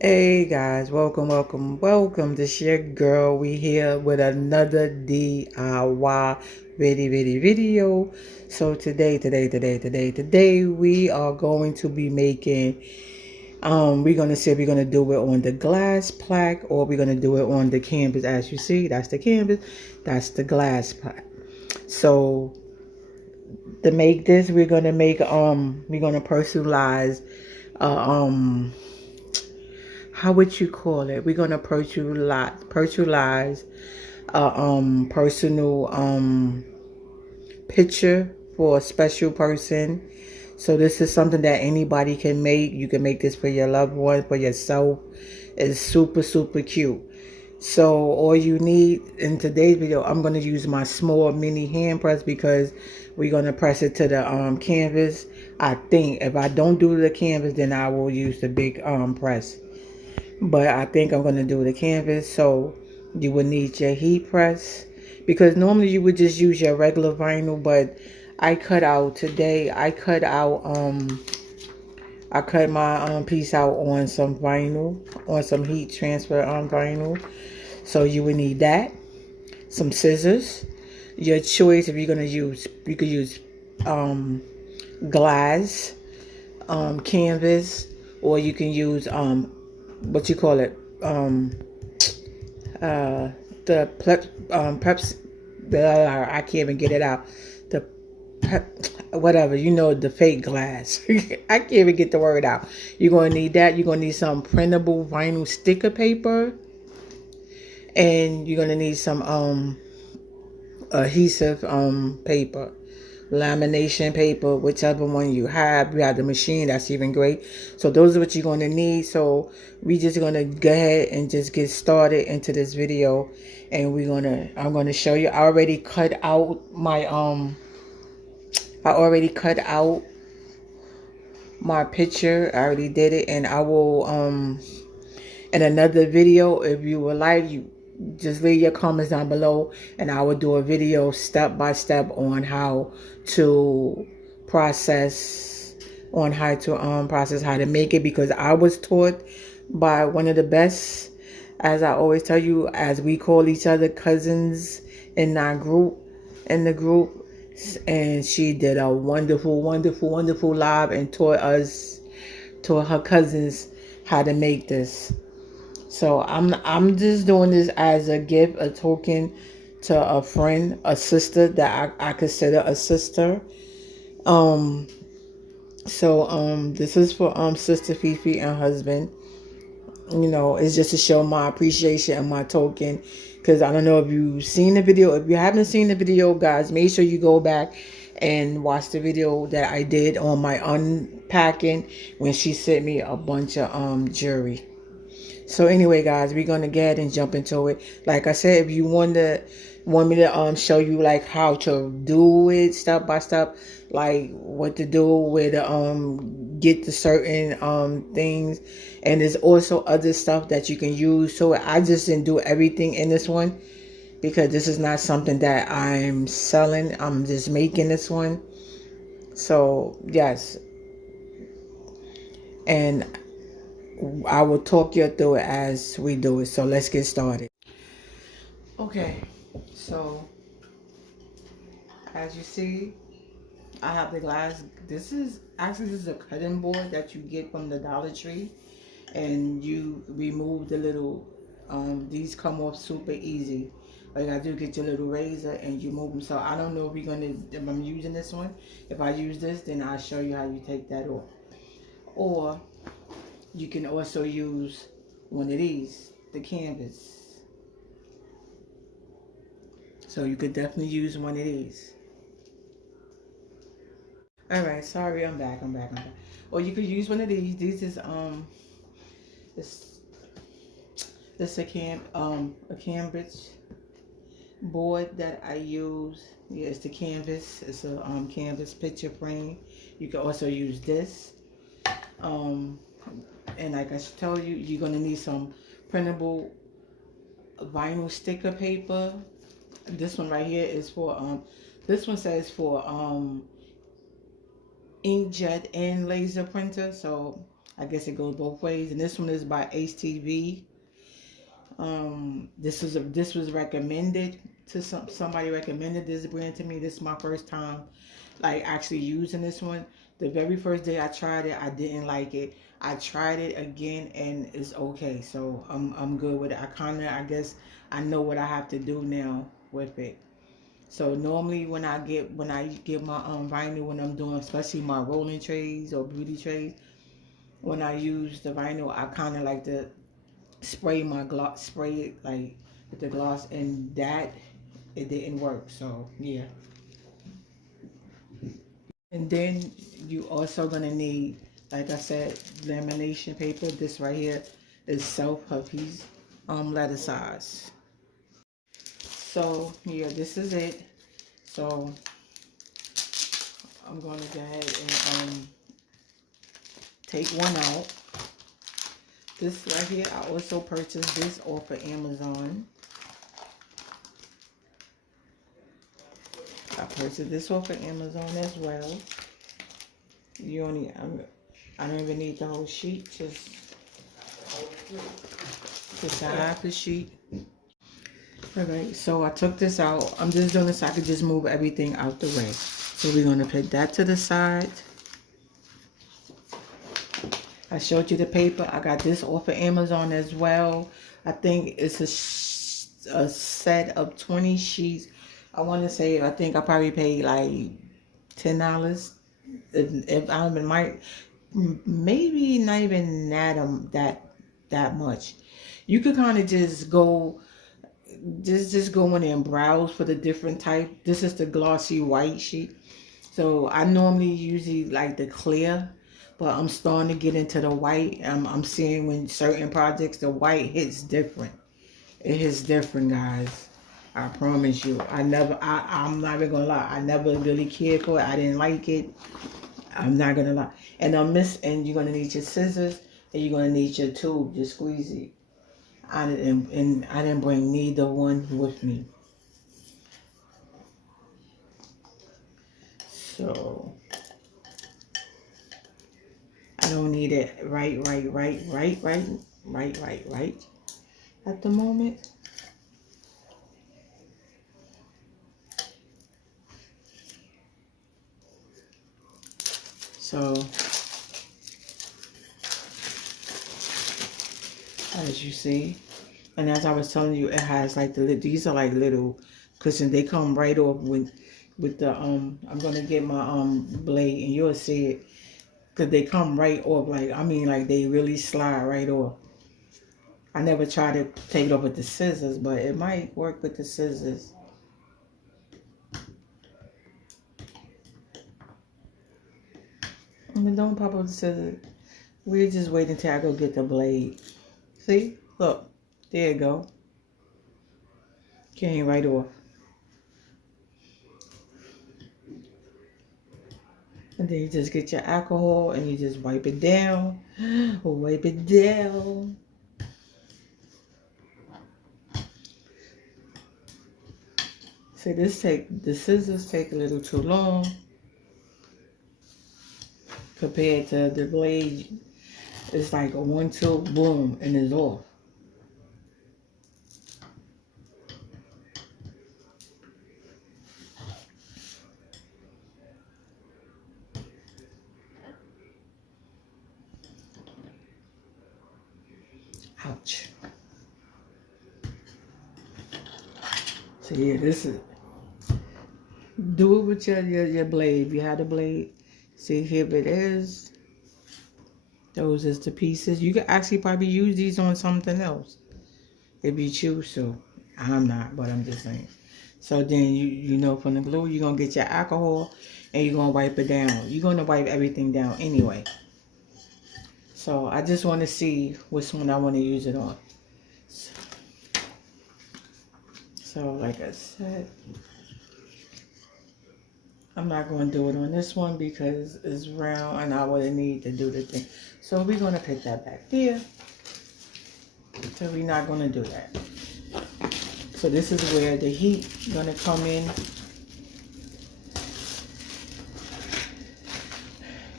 Hey guys, welcome. This your girl. We here with another DIY video. So today we are going to be making we're gonna see if we're gonna do it on the glass plaque or we're gonna do it on the canvas. As you see, that's the canvas, that's the glass plaque. So to make this, we're gonna personalize uh, um how would you call it? We're gonna personalize a personal picture for a special person. So this is something that anybody can make. You can make this for your loved one, for yourself. It's super cute. So all you need in today's video, I'm gonna use my small mini hand press because we're gonna press it to the canvas. I think if I don't do the canvas, then I will use the big press. But I think I'm going to do the canvas. So you would need your heat press because normally you would just use your regular vinyl, but I cut out today. I cut my piece out on some vinyl, on some heat transfer vinyl. So you would need that, some scissors, your choice. If you're going to use, you could use glass, canvas, or you can use what you call it, the preps. I can't even get it out. The whatever, the fake glass. I can't even get the word out. You're gonna need that. You're gonna need some printable vinyl sticker paper, and you're gonna need some adhesive paper, lamination paper, whichever one you have. You have the machine, that's even great. So those are what you're going to need. So we just going to go ahead and just get started into this video, and I'm going to show you. I already cut out my picture. I already did it, and I will in another video, if you would like, you just leave your comments down below and I will do a video step by step on how to process how to make it, because I was taught by one of the best, as I always tell you, as we call each other, cousins in the group, and she did a wonderful live and taught her cousins how to make this. So I'm just doing this as a gift, a token to a friend, a sister that I consider a sister. This is for Sister Fifi and husband. It's just to show my appreciation and my token. Because I don't know if you've seen the video. If you haven't seen the video, guys, make sure you go back and watch the video that I did on my unpacking when she sent me a bunch of jewelry. So anyway, guys, we're gonna get and jump into it. Like I said, if you want me to show you like how to do it step by step, like what to do, where to get the certain things, and there's also other stuff that you can use. So I just didn't do everything in this one because this is not something that I'm selling. I'm just making this one. So yes, and I will talk you through it as we do it. So let's get started. Okay, so as you see, I have the glass. This is a cutting board that you get from the Dollar Tree, and you remove the little. These come off super easy. All you gotta do, get your little razor and you move them. So I don't know if I'm using this one. If I use this, then I'll show you how you take that off. Or you can also use one of these, the canvas. So you could definitely use one of these. All right, sorry, I'm back. Or you could use one of these. These is this a Cambridge board that I use. Yeah, it's the canvas. It's a canvas picture frame. You can also use this. And like I told you, you're gonna need some printable vinyl sticker paper. This one right here is for this one says for inkjet and laser printer. So I guess it goes both ways. And this one is by HTV. This was recommended to somebody recommended this brand to me. This is my first time like actually using this one. The very first day I tried it, I didn't like it. I tried it again and it's okay. So I'm good with it. I guess I know what I have to do now with it. So normally when I get my vinyl, when I'm doing especially my rolling trays or beauty trays, when I use the vinyl, I kind of like to spray my gloss, spray it like with the gloss, and that it didn't work. So yeah. And then you also gonna need, like I said, lamination paper. This right here is Self Puppies letter size. So yeah, this is it. So I'm gonna go ahead and take one out. This right here, I also purchased this off of Amazon. I purchased this off of Amazon as well. You only, I don't even need the whole sheet, just half the sheet. Alright, so I took this out. I'm just doing this so I could just move everything out the way. So we're gonna put that to the side. I showed you the paper. I got this off of Amazon as well. I think it's a set of 20 sheets. I want to say, I think I probably paid like $10. If I might, maybe not even that much. You could kind of just go in and browse for the different type. This is the glossy white sheet. So I normally usually like the clear, but I'm starting to get into the white. I'm seeing when certain projects, the white hits different. It hits different, guys. I promise you. I'm not even gonna lie. I never really cared for it. I didn't like it. I'm not gonna lie. And you're gonna need your scissors and you're gonna need your tube, your squeezy. I didn't bring neither one with me. So I don't need it right at the moment. So as you see, and as I was telling you, it has like these are like little cushions. They come right off with the I'm gonna get my blade and you'll see it, because they come right off. Like they really slide right off. I never tried to take it off with the scissors, but it might work with the scissors. But don't pop up the scissors. We're just waiting till I go get the blade. See? Look. There you go. Came right off. And then you just get your alcohol and you just wipe it down. Wipe it down. See, the scissors take a little too long compared to the blade. It's like a 1-2, boom, and it's off. Ouch. So yeah, this is, do it with your blade. If you had a blade, see, here it is. Those is the pieces. You could actually probably use these on something else if you choose to. I'm not, but I'm just saying. So then you know, from the glue, you're gonna get your alcohol and you're gonna wipe it down. You're gonna wipe everything down anyway. So I just want to see which one I want to use it on. So like I said, I'm not going to do it on this one because it's round and I wouldn't need to do the thing. So we're going to put that back here. So we're not going to do that. So this is where the heat is going to come in.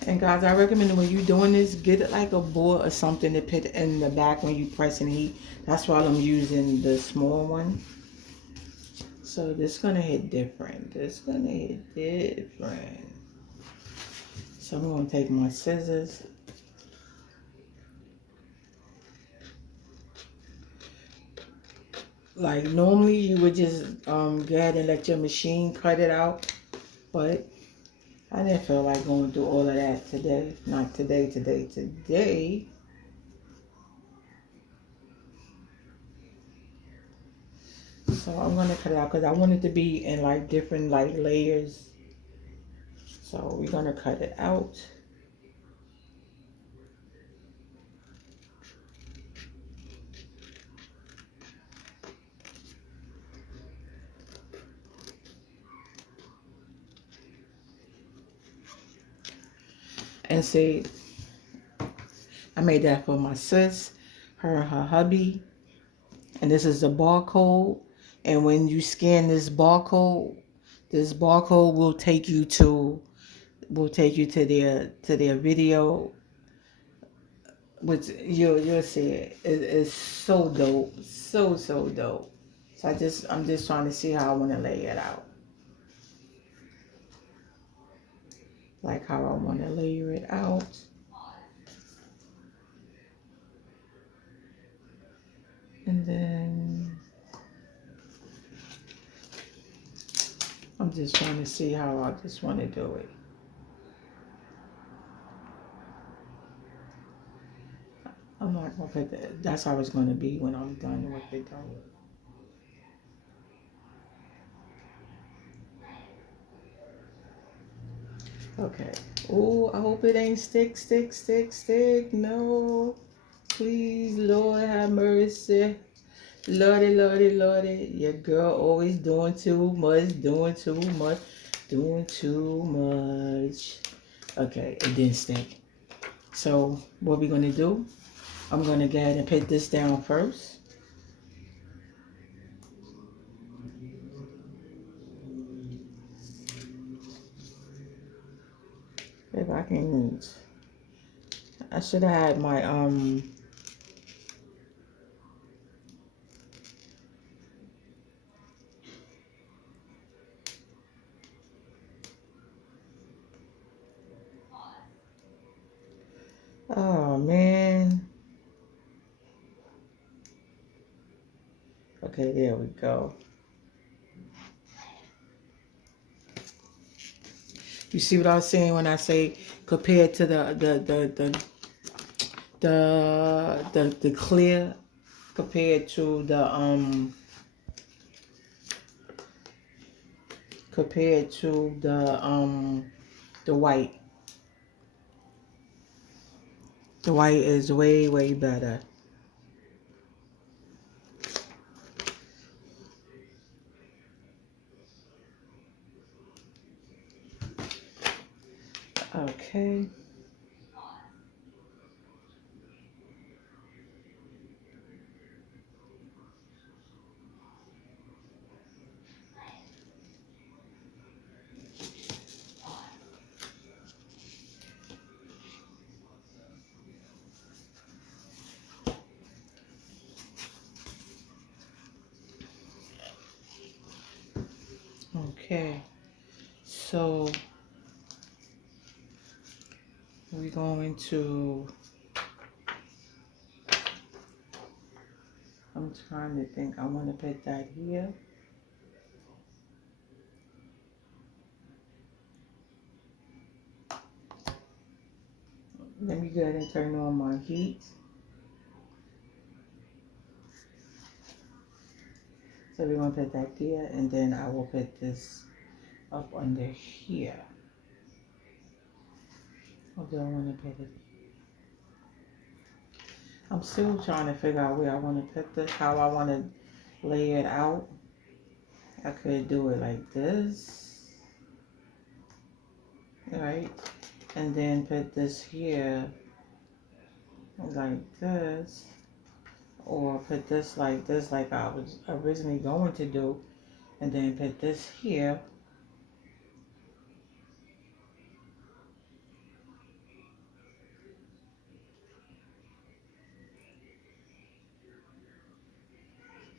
And guys, I recommend when you're doing this, get it like a board or something to put in the back when you press and heat. That's why I'm using the small one. So this gonna hit different. This gonna hit different. So I'm gonna take my scissors. Like normally you would just go ahead and let your machine cut it out, but I didn't feel like going through all of that today. Not today, today. So I'm gonna cut it out because I want it to be in like different like layers. So we're gonna cut it out. And see, I made that for my sis, her and her hubby. And this is the barcode. And when you scan this barcode will take you to their video, which you'll see it. It's so dope, so dope. So I'm just trying to see how I want to lay it out, like how I want to layer it out. And then I'm just trying to see how I just want to do it. I'm not gonna put that. That's how it's gonna be when I'm done with it though. Okay. Oh, I hope it ain't stick. No. Please, Lord, have mercy. Lordy. Your girl always doing too much. Okay, it didn't stick. So, what we going to do, I'm going to go ahead and put this down first. If I can, I should have had my, oh man. Okay, there we go. You see what I was saying when I say compared to the clear compared to the white. The white is way better. Okay. Okay. So we're going to, I'm trying to think, I want to put that here. Let me go ahead and turn on my heat. So we're going to put that there, and then I will put this up under here. Or do I want to put it? I'm still trying to figure out where I want to put this, how I want to lay it out. I could do it like this, right? And then put this here like this, or put this like I was originally going to do, and then put this here.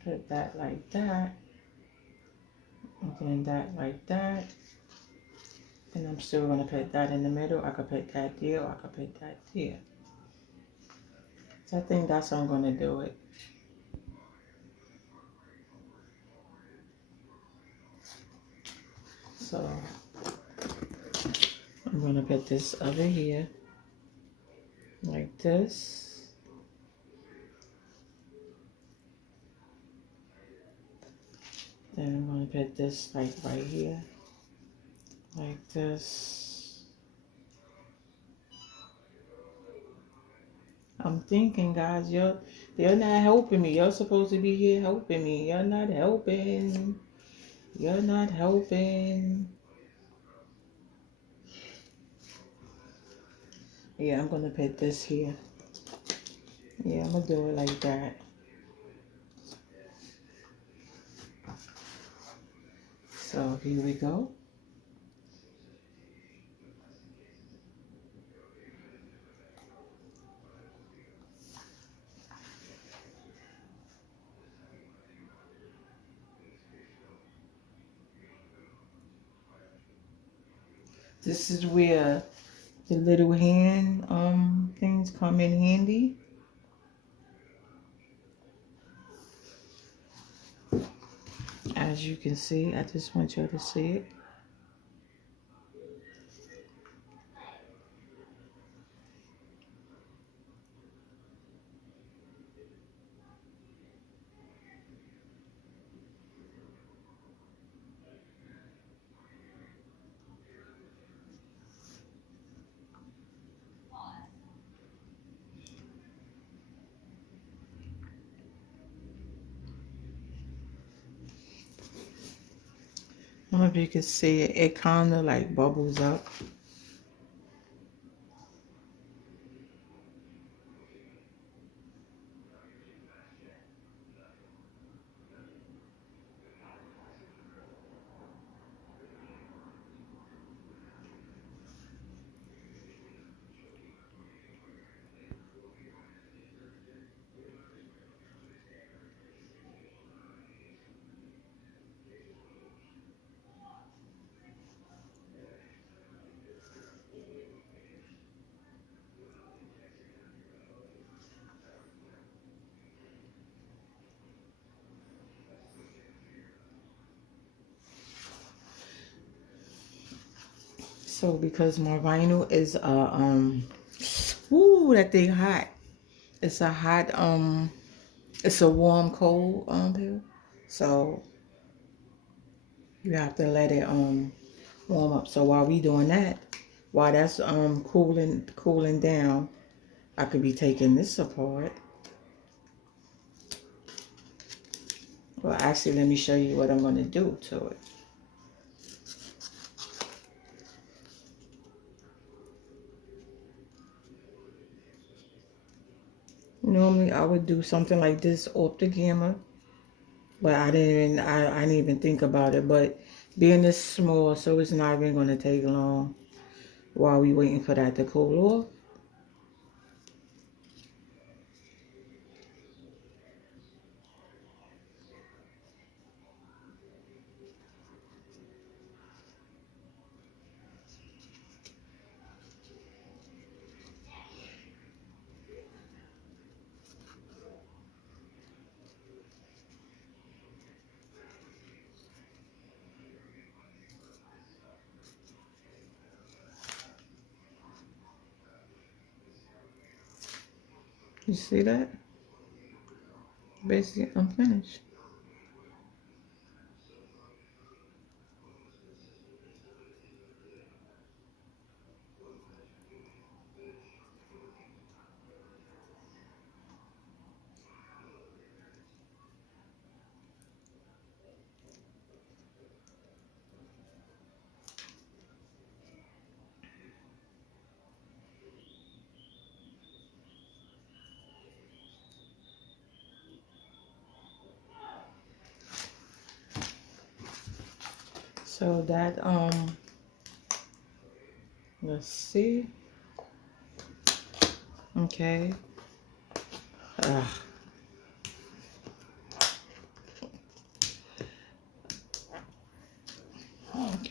Put that like that. And then that like that. And I'm still going to put that in the middle. I could put that there, or I could put that there. So I think that's how I'm going to do it. So I'm going to put this over here like this. Then I'm going to put this like right here like this. I'm thinking, guys, they're not helping me. You're supposed to be here helping me. You're not helping. You're not helping. Yeah, I'm going to put this here. Yeah, I'm going to do it like that. So here we go. This is where the little hand things come in handy. As you can see, I just want y'all to see it. I don't know if you can see it. It kind of like bubbles up. So because my vinyl is ooh, that thing hot. It's a hot it's a warm cold pill. So you have to let it warm up. So while we doing that, while that's cooling down, I could be taking this apart. Well, actually, let me show you what I'm going to do to it. Normally, I would do something like this off the camera, but I didn't even think about it. But being this small, so it's not even going to take long while we waiting for that to cool off. You see that? Basically, I'm finished. So that let's see. Okay. Ugh.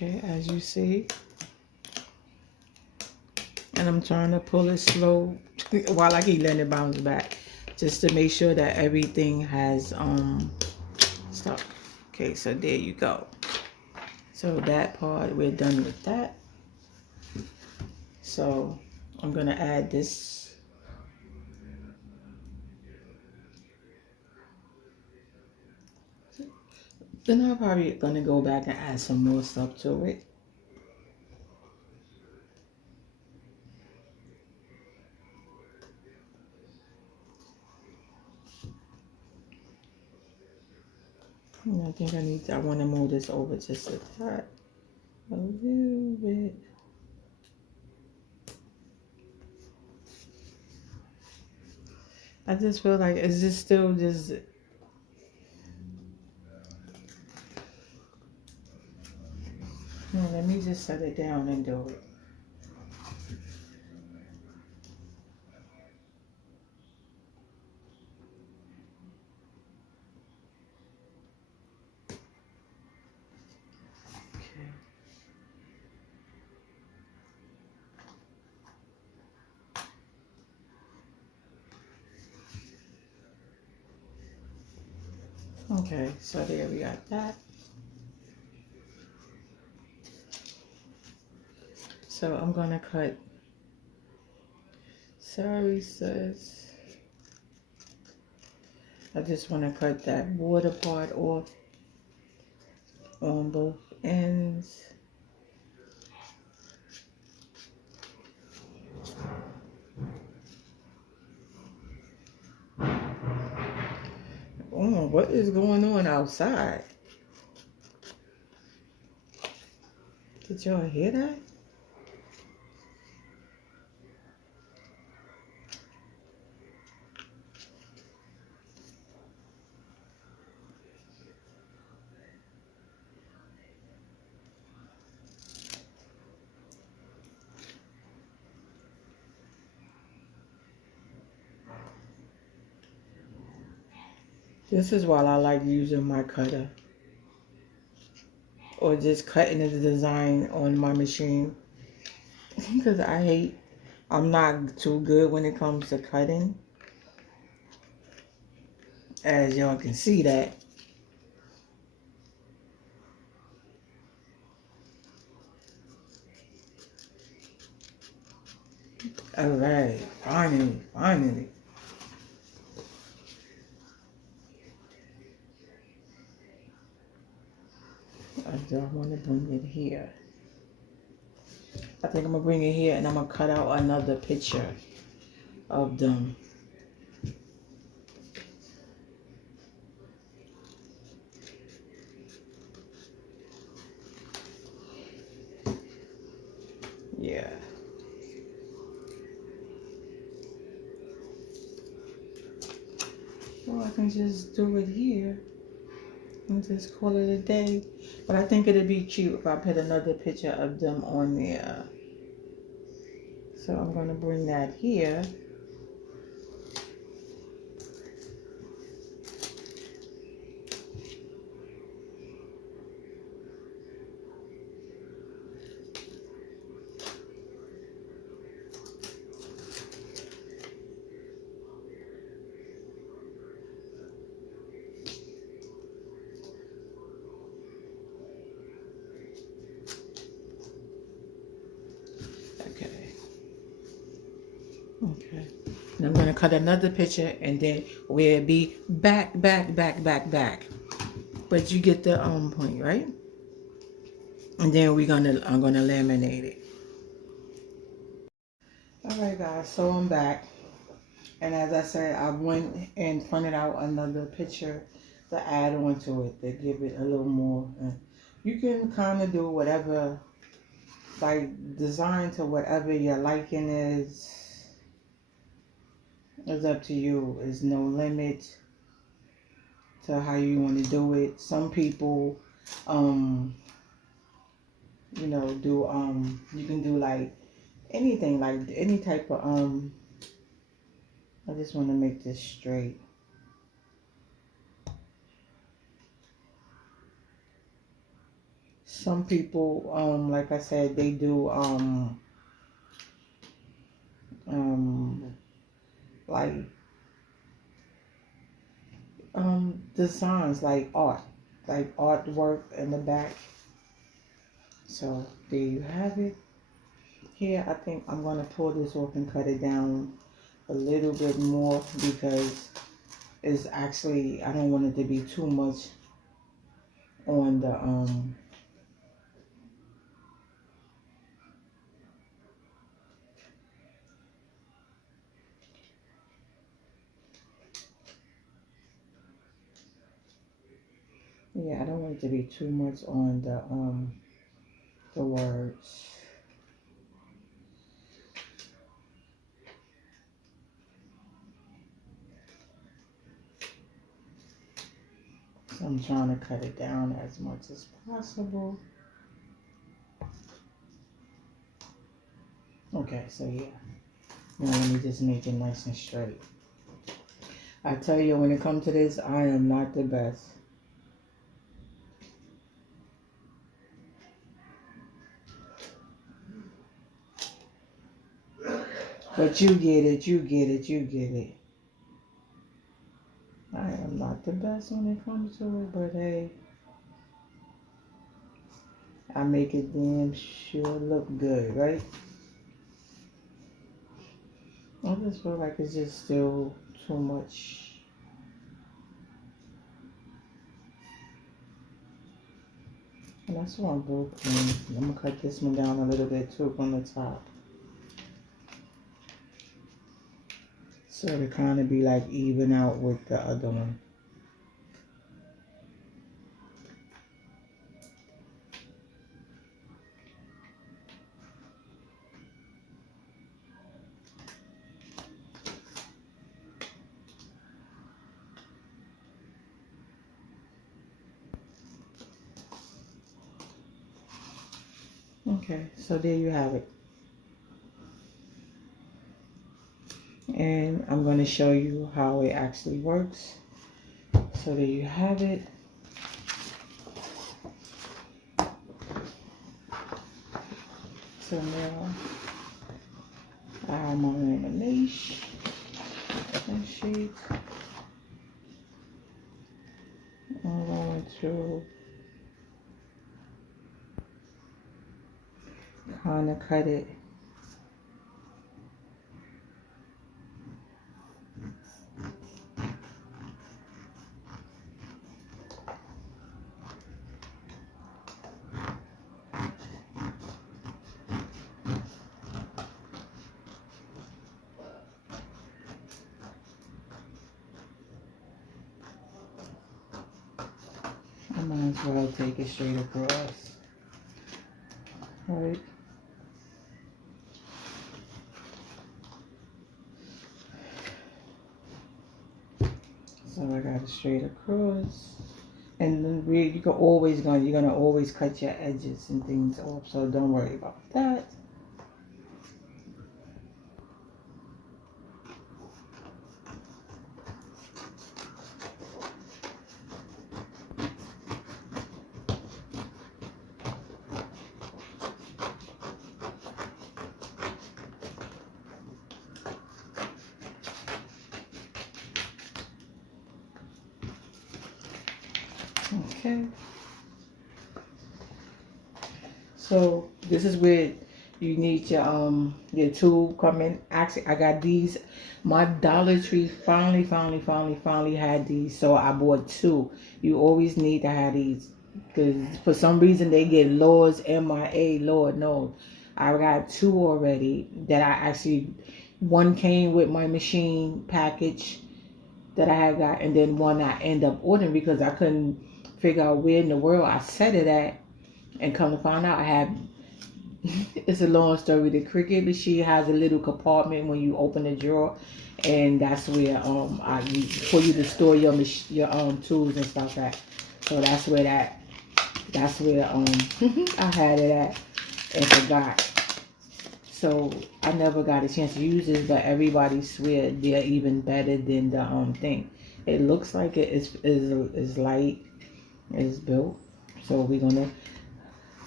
Okay, as you see. And I'm trying to pull it slow while I keep letting it bounce back, just to make sure that everything has stuck. Okay, so there you go. So that part, we're done with that. So I'm gonna add this. Then I'm probably gonna go back and add some more stuff to it. I think I want to move this over just a tad, a little bit. I just feel like, is this still just, let me just set it down and do it. Okay, so there we got that. So I'm gonna cut, sorry sis, I just want to cut that border part off on both ends. Oh, what is going on outside? Did y'all hear that? This is why I like using my cutter, or just cutting the design on my machine, because I'm not too good when it comes to cutting, as y'all can see that. All right, finally. I don't want to bring it here. I think I'm gonna bring it here, and I'm gonna cut out another picture of them. Yeah. Well, I can just do it here and just call it a day. But I think it'd be cute if I put another picture of them on there. So I'm gonna bring that here. Okay. And I'm gonna cut another picture, and then we'll be back. But you get the point, right? And then I'm gonna laminate it. All right, guys. So I'm back, and as I said, I went and printed out another picture to add on to it to give it a little more. You can kind of do whatever, like design to whatever your liking is. It's up to you. There's no limit to how you want to do it. Some people, do you can do like anything, like any type of I just want to make this straight. some people, like I said, they do like designs, like artwork in the back. So there you have it. Here, I think I'm gonna pull this off and cut it down a little bit more because it's actually, I don't want it to be too much on the yeah, I don't want it to be too much on the words. So I'm trying to cut it down as much as possible. Okay, so yeah. Now let me just make it nice and straight. I tell you, when it comes to this, I am not the best. But you get it, you get it, you get it. I am not the best when it comes to it, but hey, I make it damn sure look good, right? I just feel like it's just still too much. And that's what I'm both doing. I'm gonna cut this one down a little bit too on the top. So to kind of be like even out with the other one. Okay, so there you have it. And I'm going to show you how it actually works. So there you have it. So now I have my lamination sheet. I'm going to kind of cut it. I might as well take it straight across. Right? So I got it straight across. And then you're gonna always cut your edges and things off, so don't worry about that. Okay. So this is where you need your tube coming. Actually, I got these. My Dollar Tree finally had these, so I bought two. You always need to have these because for some reason they get Lord's MIA. Lord knows, I got two already that I actually. One came with my machine package that I had got, and then one I end up ordering because I couldn't figure out where in the world I set it at. And come to find out, I had, it's a long story. The Cricut machine has a little compartment when you open the drawer, and that's where for you to store your tools and stuff at. So that's where I had it at and forgot. So I never got a chance to use this, but everybody swear they're even better than the thing. It looks like it is light, it's built. So we're gonna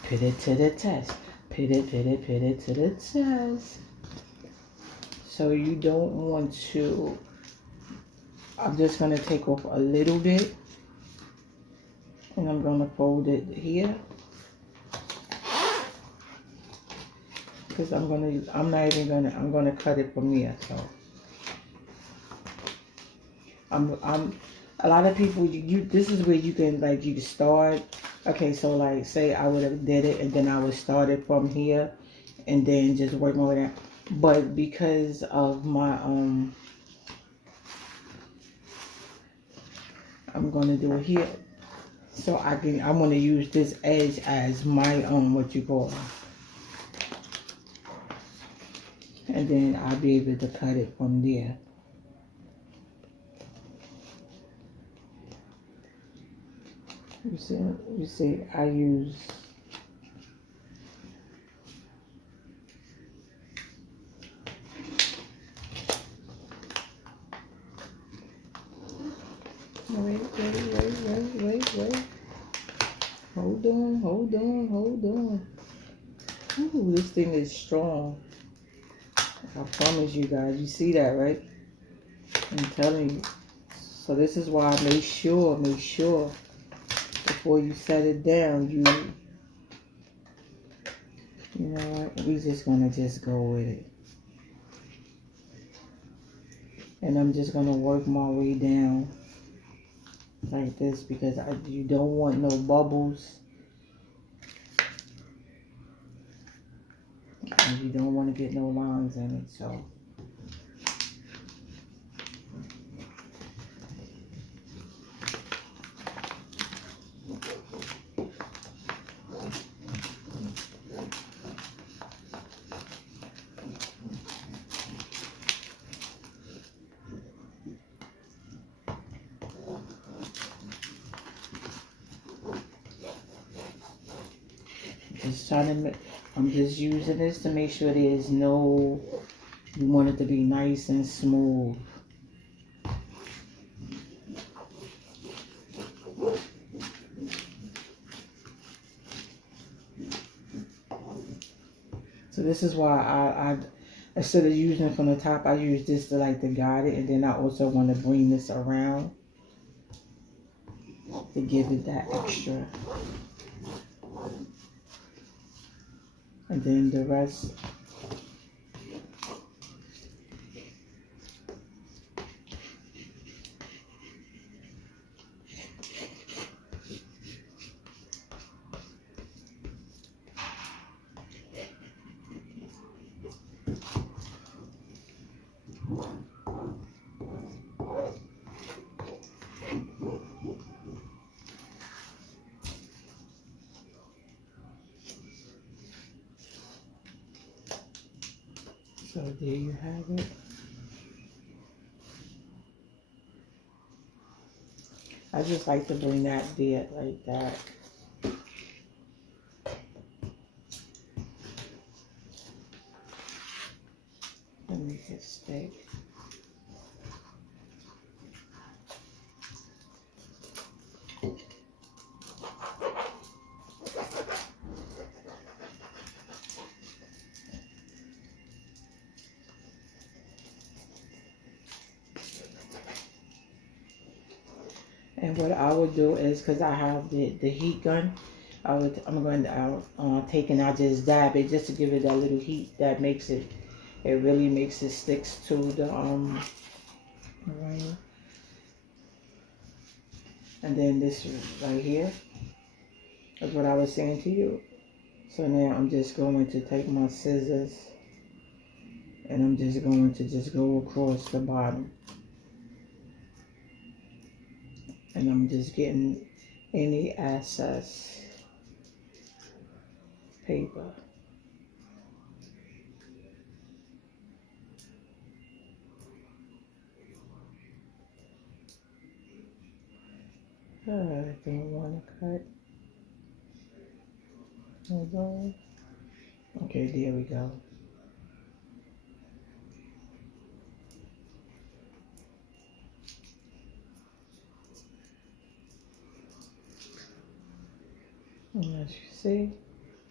Put it to the test. Put it to the test. So you don't want to, I'm just going to take off a little bit. And I'm going to fold it here. Because I'm going to cut it from here. So a lot of people, this is where you can, like, you can start. Okay, so like, say I would have did it and then I would start it from here and then just work my way down. But because of my, I'm going to do it here. So I'm going to use this edge as my, what you call it. And then I'll be able to cut it from there. You see, I use wait. Hold on. Ooh, this thing is strong. I promise you guys. You see that, right? I'm telling you. So this is why I make sure before you set it down, you know what? We just gonna go with it. And I'm just gonna work my way down like this because you don't want no bubbles. And you don't want to get no lines in it, so. I'm just using this to make sure there's no, you want it to be nice and smooth. So this is why I instead of using it from the top, I use this to guide it, and then I also want to bring this around to give it that extra. And then the rest. So there you have it. I just like to bring that there like that. Let me just stick. And what I would do is, because I have the heat gun, I'm going to take and I just dab it just to give it that little heat that makes it, it really makes it sticks to the right. And then this right here is what I was saying to you. So now I'm just going to take my scissors and I'm just going to go across the bottom. And I'm just getting any excess paper. I don't want to cut. Hold on. Okay, there we go. And as you see,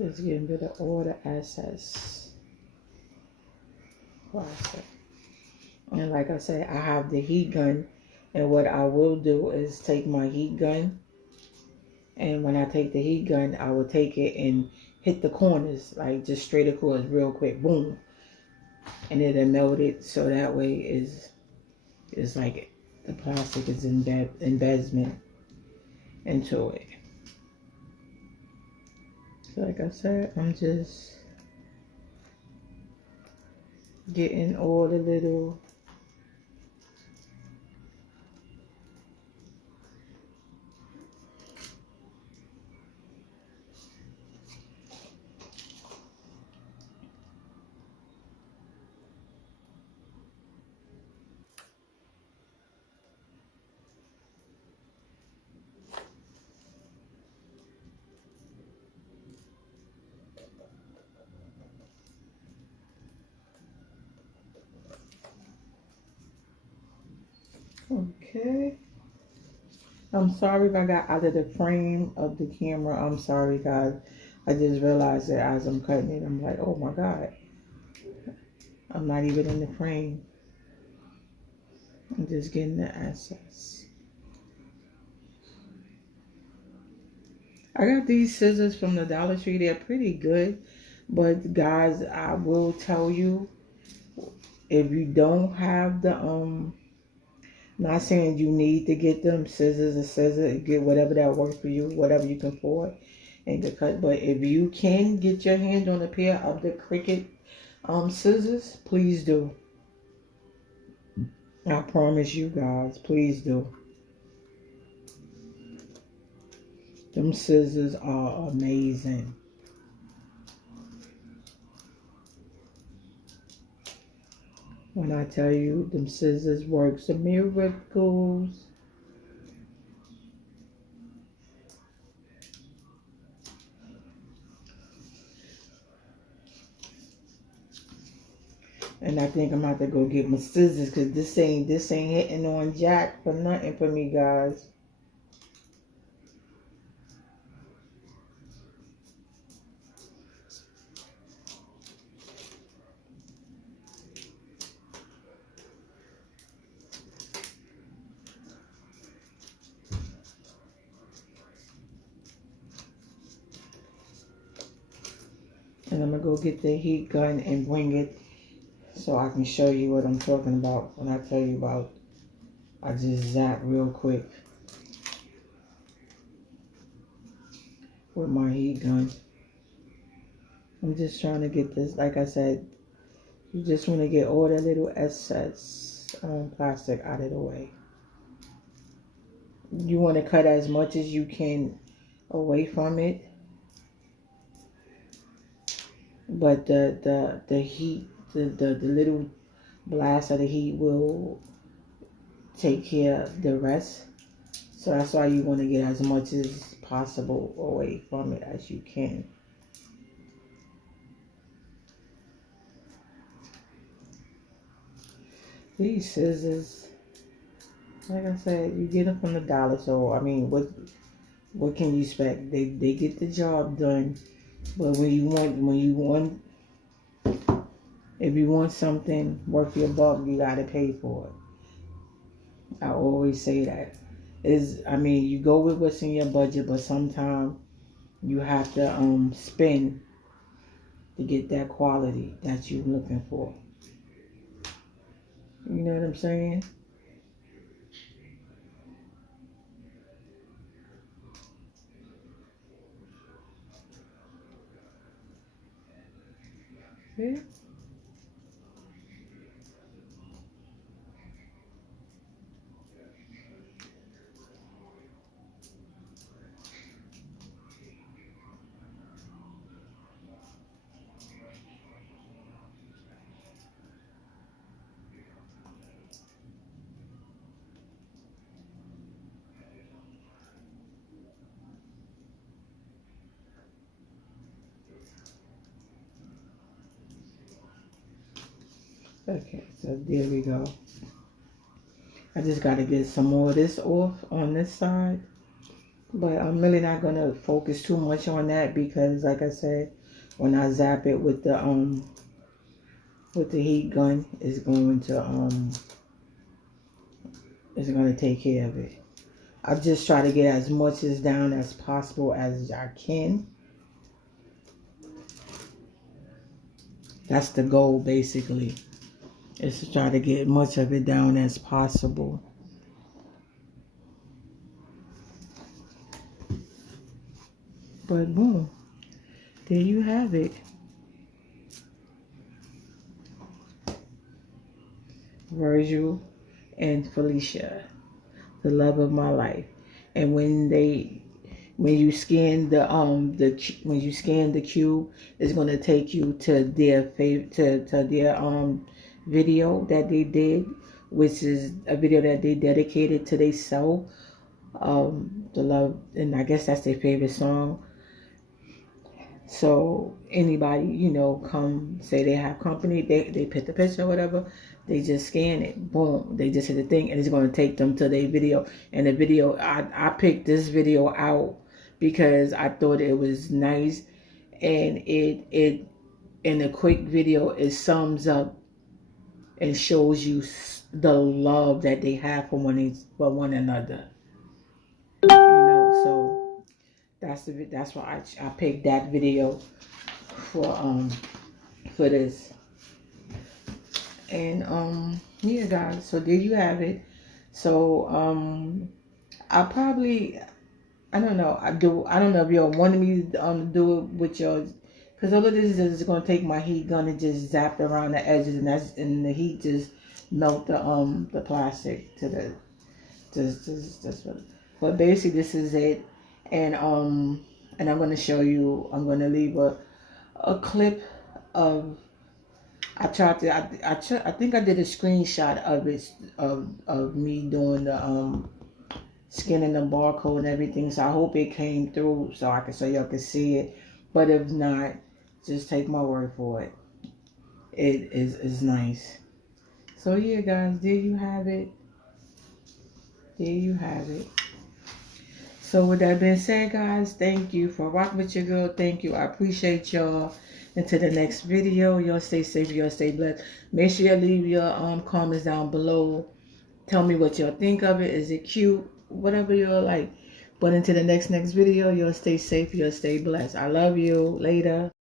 Just getting rid of all the excess plastic. And like I said, I have the heat gun. And what I will do is take my heat gun. And when I take the heat gun, I will take it and hit the corners. Like just straight across real quick. Boom. And it'll melt it. So that way it's like the plastic is embedment into it. So like I said, I'm just getting all the little okay. I'm sorry if I got out of the frame of the camera. I'm sorry, guys. I just realized that as I'm cutting it, I'm like, oh my God. I'm not even in the frame. I'm just getting the access. I got these scissors from the Dollar Tree. They're pretty good. But guys, I will tell you, if you don't have the not saying you need to get them scissors or scissors, get whatever that works for you, whatever you can afford and get cut. But if you can get your hand on a pair of the Cricut scissors, please do. I promise you guys, please do. Them scissors are amazing. When I tell you them scissors work some miracles. And I think I'm about to go get my scissors because this ain't hitting on jack for nothing for me, guys. And I'm gonna go get the heat gun and bring it so I can show you what I'm talking about when I tell you about. I just zap real quick with my heat gun. I'm just trying to get this, like I said, you just want to get all that little excess plastic out of the way. You want to cut as much as you can away from it. But the heat, the little blast of the heat will take care of the rest. So that's why you want to get as much as possible away from it as you can. These scissors, like I said, you get them from the dollar store. I mean, what can you expect? They get the job done. But if you want something worth your buck, you gotta pay for it. I always say that. I mean, you go with what's in your budget, but sometimes you have to spend to get that quality that you're looking for. You know what I'm saying? Yeah. Okay, so there we go. I just got to get some more of this off on this side. But I'm really not gonna focus too much on that because, like I said, when I zap it with the heat gun, it's gonna take care of it. I just try to get as much as down as possible as I can. That's the goal, basically, is to try to get much of it down as possible. But boom, there you have it. Virgil and Felicia, the love of my life. And when you scan when you scan the cube, it's gonna take you to their their video that they did, which is a video that they dedicated to their self. The love, and I guess that's their favorite song. So anybody, come say they have company, they put the picture or whatever, they just scan it, boom, they just hit the thing, and it's going to take them to their video. And the video, I picked this video out because I thought it was nice, and it in a quick video, it sums up and shows you the love that they have for one another. So that's why I picked that video for this. And yeah, guys, so there you have it. So I don't know, I don't know if y'all wanted me to do it with y'all, because all of this is gonna take my heat gun and just zap around the edges, and the heat just melt the plastic to the just but basically this is it. And I'm gonna show you, I'm gonna leave a clip of, I think I did a screenshot of it, of me doing the scanning the barcode and everything. So I hope it came through so y'all can see it. But if not, just take my word for it. It is nice. So yeah, guys, there you have it. There you have it. So with that being said, guys, thank you for rocking with your girl. Thank you. I appreciate y'all. Until the next video, y'all stay safe, y'all stay blessed. Make sure you leave your comments down below. Tell me what y'all think of it. Is it cute? Whatever y'all like. But until the next video, y'all stay safe, y'all stay blessed. I love you. Later.